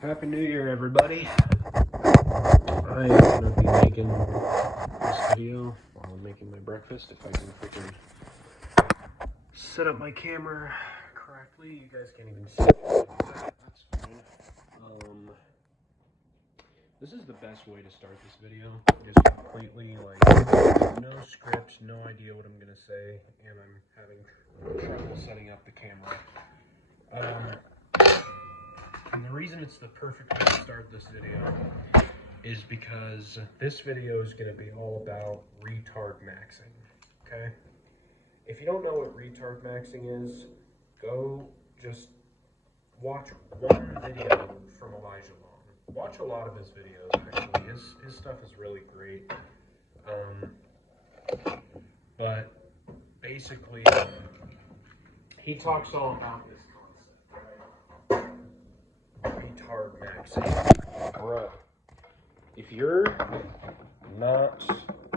Happy New Year, everybody. I am going to be making this video while I'm making my breakfast. If I can freaking set up my camera correctly. You guys can't even see it. That's fine. This is the best way to start this video. Just completely, like, no script, no idea what I'm going to say, and I'm having trouble setting up the camera. And the reason it's the perfect way to start this video is because this video is going to be all about retardmaxxing, okay? If you don't know what retardmaxxing is, go just watch one video from Elijah Long. Watch a lot of his videos, actually. His stuff is really great. But basically, he talks all about this concept, right? Retardmaxxing. Bruh. If you're not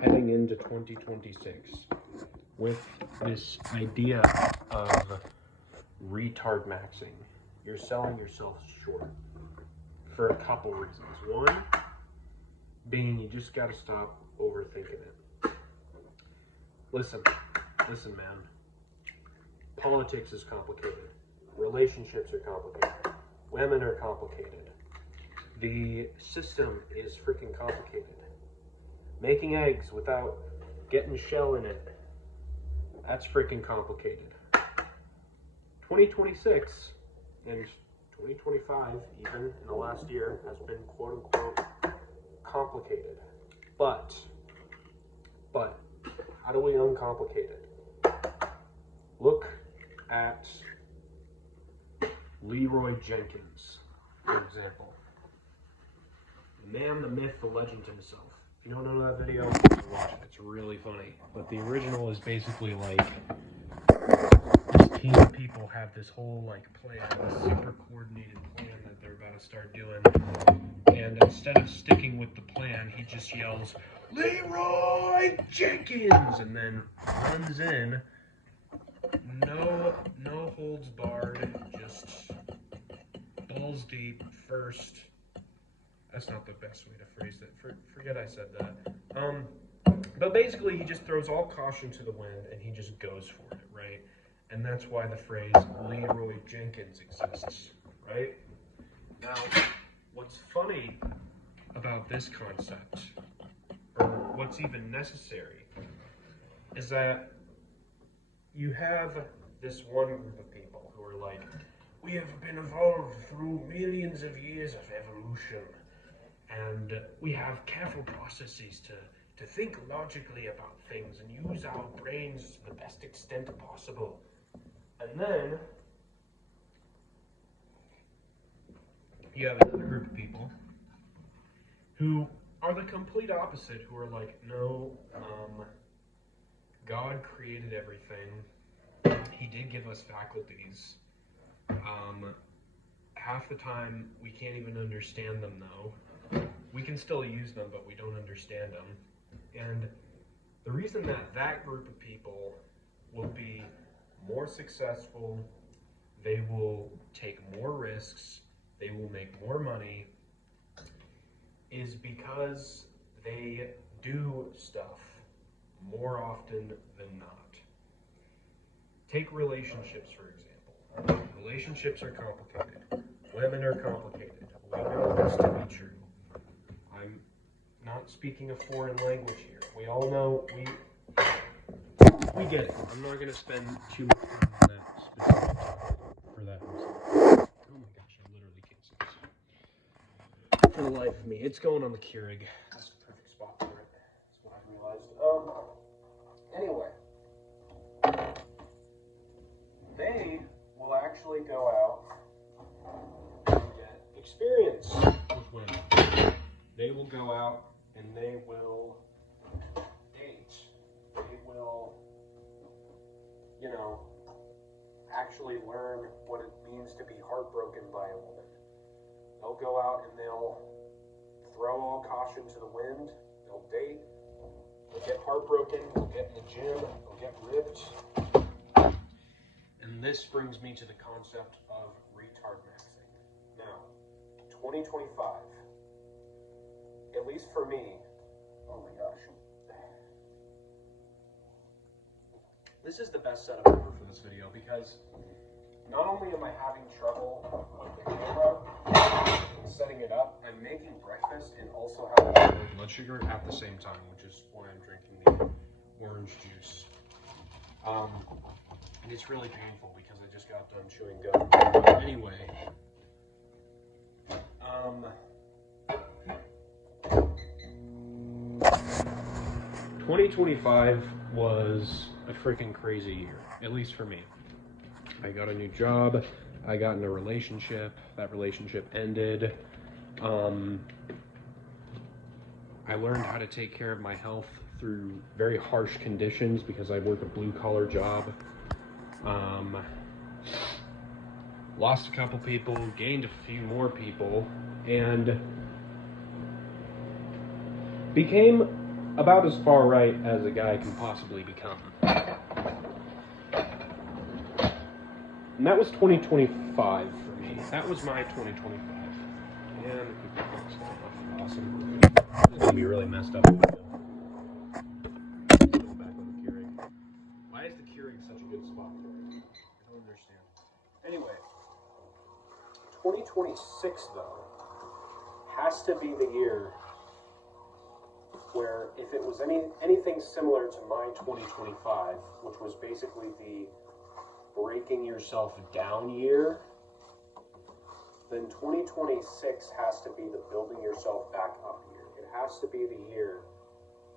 heading into 2026 with this idea of retardmaxxing, you're selling yourself short for a couple reasons. One being you just got to stop overthinking it. Listen, man. Politics is complicated. Relationships are complicated. Women are complicated. The system is freaking complicated. Making eggs without getting shell in it, that's freaking complicated. 2026 and 2025, even in the last year, has been quote unquote complicated. But, how do we uncomplicate it? Look at Leroy Jenkins, for example. The man, the myth, the legend himself. If you don't know that video, watch it. It's really funny. But the original is basically like this team of people have this whole like plan, this super coordinated plan that they're about to start doing. And instead of sticking with the plan, he just yells, "Leroy Jenkins!" and then runs in. No holds barred, just balls deep first. That's not the best way to phrase it. Forget I said that. But basically, he just throws all caution to the wind and he just goes for it, right? And that's why the phrase Leroy Jenkins exists, right? Now, what's funny about this concept, or what's even necessary, is that you have this one group of people who are like, we have been evolved through millions of years of evolution. And we have careful processes to think logically about things and use our brains to the best extent possible. And then you have another group of people who are the complete opposite, who are like, no, God created everything. He did give us faculties. Half the time we can't even understand them though. We can still use them, but we don't understand them. And the reason that that group of people will be more successful, they will take more risks, they will make more money, is because they do stuff more often than not. Take relationships, for example. Relationships are complicated. Women are complicated. We know this to be true. I'm not speaking a foreign language here. We all know, we get it. I'm not going to spend too much time on that specific topic for that reason. Oh my gosh, I literally can't see this. For the life of me. It's going on the Keurig. That's the perfect spot for it. That's what I realized. Anyway. They will actually go out and get experience with women. They will go out and they will date. They will, actually learn what it means to be heartbroken by a woman. They'll go out and they'll throw all caution to the wind. They'll date. They'll get heartbroken. They'll get in the gym. They'll get ripped. And this brings me to the concept of retardmaxxing. Now, 2025, at least for me, oh my gosh. This is the best setup ever for this video because not only am I having trouble with the camera and setting it up, I'm making breakfast and also having low blood sugar at the same time, which is why I'm drinking the orange juice. And it's really painful because I just got done chewing gum. But anyway, 2025 was a freaking crazy year, at least for me. I got a new job, I got in a relationship, that relationship ended. I learned how to take care of my health through very harsh conditions because I work a blue-collar job. Lost a couple people, gained a few more people, and became about as far right as a guy can possibly become. And that was 2025 for me. That was my 2025. And awesome. This is gonna be really messed up. Go back on the Keurig. Why is the Keurig such a good spot for it? I don't understand. Anyway, 2026 though has to be the year where if it was anything similar to my 2025, which was basically the breaking yourself down year, then 2026 has to be the building yourself back up year. It has to be the year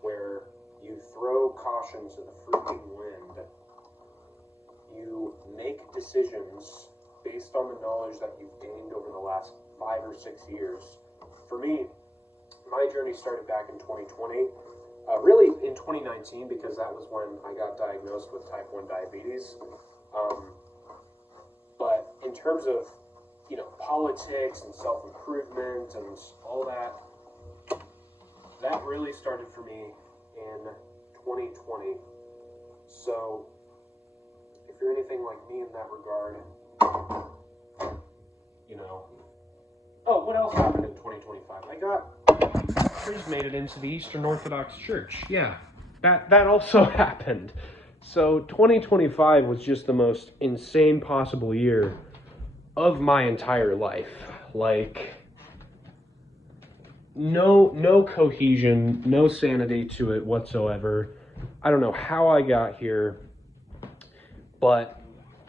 where you throw caution to the freaking wind. You make decisions based on the knowledge that you've gained over the last 5 or 6 years. For me, my journey started back in 2020, really in 2019, because that was when I got diagnosed with type 1 diabetes. But in terms of, politics and self-improvement and all that, that really started for me in 2020. So if you're anything like me in that regard, Oh, what else happened in 2025? I just made it into the Eastern Orthodox Church. Yeah, that also happened. So 2025 was just the most insane possible year of my entire life. Like, no cohesion, no sanity to it whatsoever. I don't know how I got here, but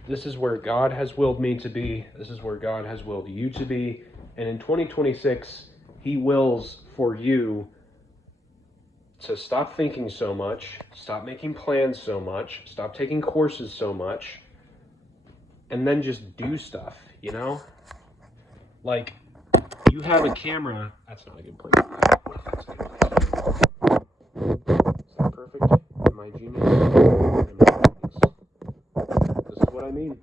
this is where God has willed me to be. This is where God has willed you to be. And in 2026, He wills for you to stop thinking so much, stop making plans so much, stop taking courses so much, and then just do stuff, Like, you have a camera. That's not a good point. Is that perfect? Am I genius? This is what I mean.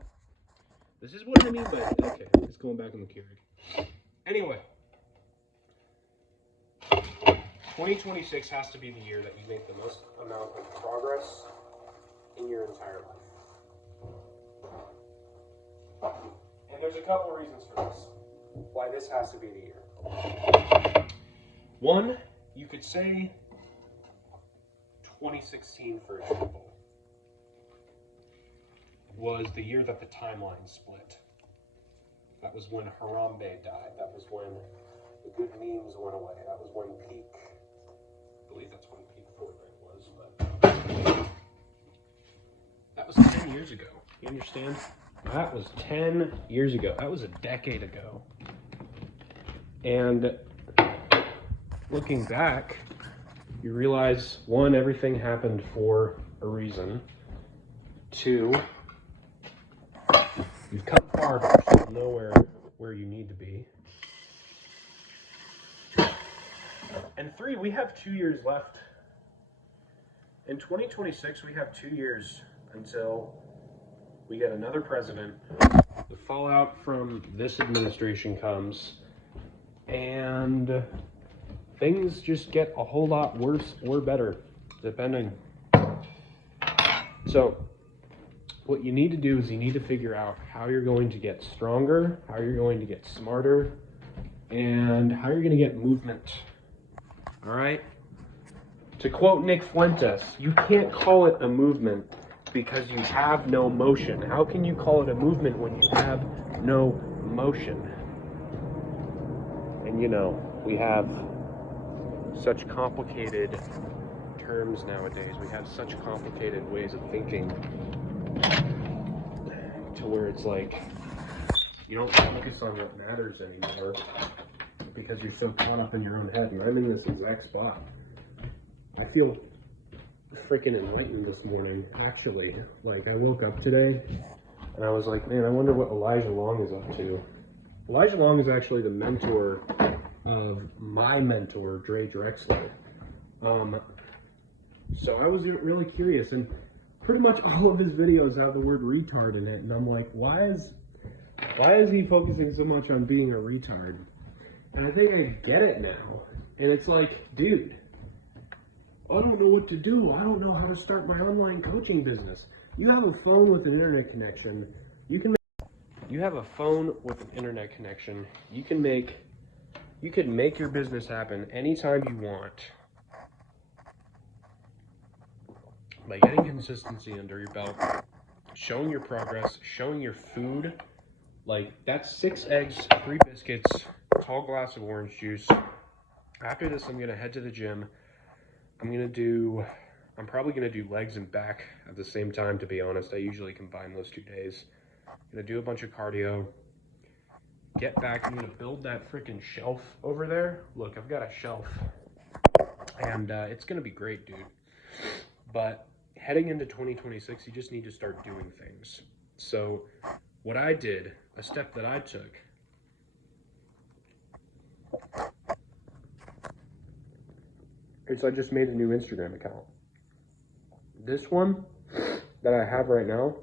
This is what I mean, but okay, it's going back in the Keurig. Anyway, 2026 has to be the year that you make the most amount of progress in your entire life. And there's a couple reasons for this, why this has to be the year. One, you could say 2016, for example, was the year that the timeline split. That was when Harambe died. That was when the good memes went away. That was when peak, I believe that's when peak Fortnite was, but that was 10 years ago. You understand? That was 10 years ago. That was a decade ago. And looking back, you realize, one, everything happened for a reason. Two, you've come far, but you're still nowhere where you need to be. And three, we have 2 years left. In 2026, we have 2 years until we get another president. The fallout from this administration comes, and things just get a whole lot worse or better, depending. So, what you need to do is you need to figure out how you're going to get stronger, how you're going to get smarter, and how you're gonna get movement. All right? To quote Nick Fuentes, you can't call it a movement because you have no motion. How can you call it a movement when you have no motion? And you know, we have such complicated terms nowadays. We have such complicated ways of thinking to where it's like you don't focus on what matters anymore because you're so caught up in your own head. And I'm in this exact spot. I feel freaking enlightened this morning, actually. Like, I woke up today and I was like, man, I wonder what Elijah Long is up to. Elijah Long is actually the mentor of my mentor, Dre Drexler. So I was really curious, and pretty much all of his videos have the word retard in it, and I'm like, why is he focusing so much on being a retard? And I think I get it now. And it's like, dude, I don't know what to do. I don't know how to start my online coaching business. You have a phone with an internet connection. You have a phone with an internet connection. You can make your business happen anytime you want by getting consistency under your belt, showing your progress, showing your food. Like, that's 6 eggs, 3 biscuits, a tall glass of orange juice. After this, I'm gonna head to the gym. I'm probably gonna do legs and back at the same time, to be honest. I usually combine those 2 days. I'm gonna do a bunch of cardio, get back. I'm gonna build that freaking shelf over there. Look, I've got a shelf, and it's gonna be great, dude. But heading into 2026, you just need to start doing things. So what I did, a step that I took, is I just made a new Instagram account. This one that I have right now,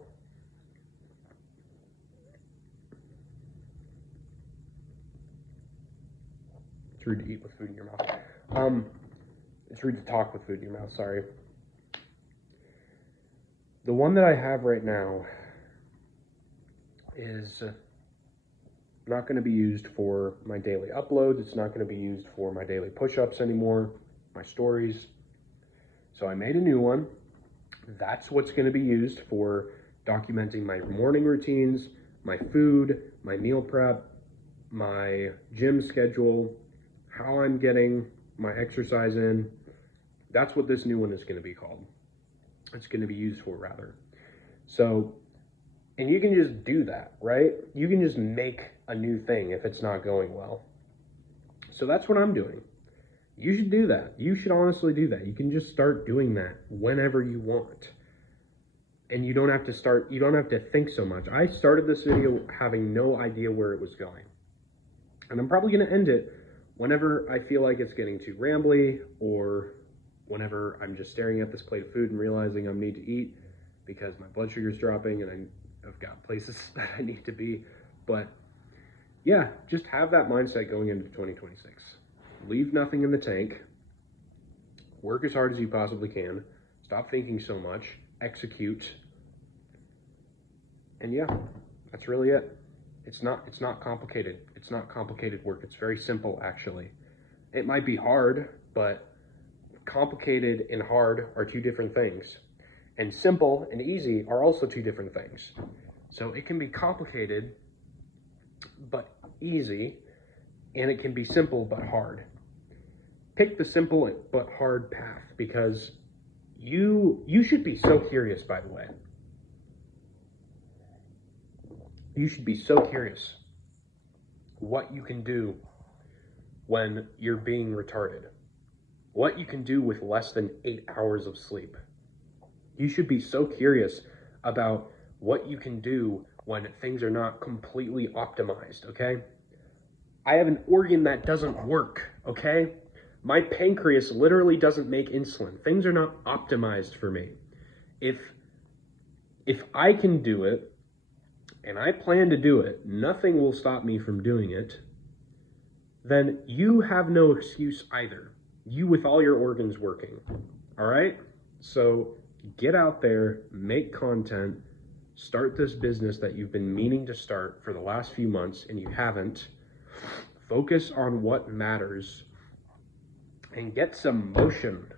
it's rude to eat with food in your mouth. It's rude to talk with food in your mouth, sorry. The one that I have right now is not going to be used for my daily uploads. It's not going to be used for my daily push-ups anymore, my stories. So I made a new one. That's what's going to be used for documenting my morning routines, my food, my meal prep, my gym schedule, how I'm getting my exercise in. That's what this new one is going to be called. It's going to be used for, rather. So, and you can just do that, right? You can just make a new thing if it's not going well. So that's what I'm doing. You should do that. You should honestly do that. You can just start doing that whenever you want. And you don't have to think so much. I started this video having no idea where it was going. And I'm probably going to end it whenever I feel like it's getting too rambly, or whenever I'm just staring at this plate of food and realizing I need to eat because my blood sugar is dropping and I've got places that I need to be. But yeah, just have that mindset going into 2026. Leave nothing in the tank. Work as hard as you possibly can. Stop thinking so much. Execute. And yeah, that's really it. It's not complicated. It's not complicated work. It's very simple, actually. It might be hard, but complicated and hard are 2 different things. And simple and easy are also 2 different things. So it can be complicated but easy, and it can be simple but hard. Pick the simple but hard path, because you should be so curious, by the way. You should be so curious what you can do when you're being retarded. What you can do with less than 8 hours of sleep. You should be so curious about what you can do when things are not completely optimized, okay? I have an organ that doesn't work, okay? My pancreas literally doesn't make insulin. Things are not optimized for me. If I can do it, and I plan to do it, nothing will stop me from doing it, then you have no excuse either. You with all your organs working, all right? So get out there, make content, start this business that you've been meaning to start for the last few months and you haven't. Focus on what matters and get some motion.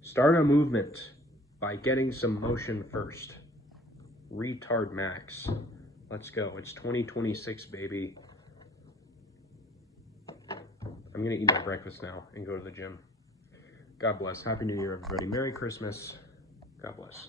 Start a movement by getting some motion first. Retard Max. Let's go. It's 2026, baby. I'm going to eat my breakfast now and go to the gym. God bless. Happy New Year, everybody. Merry Christmas. God bless.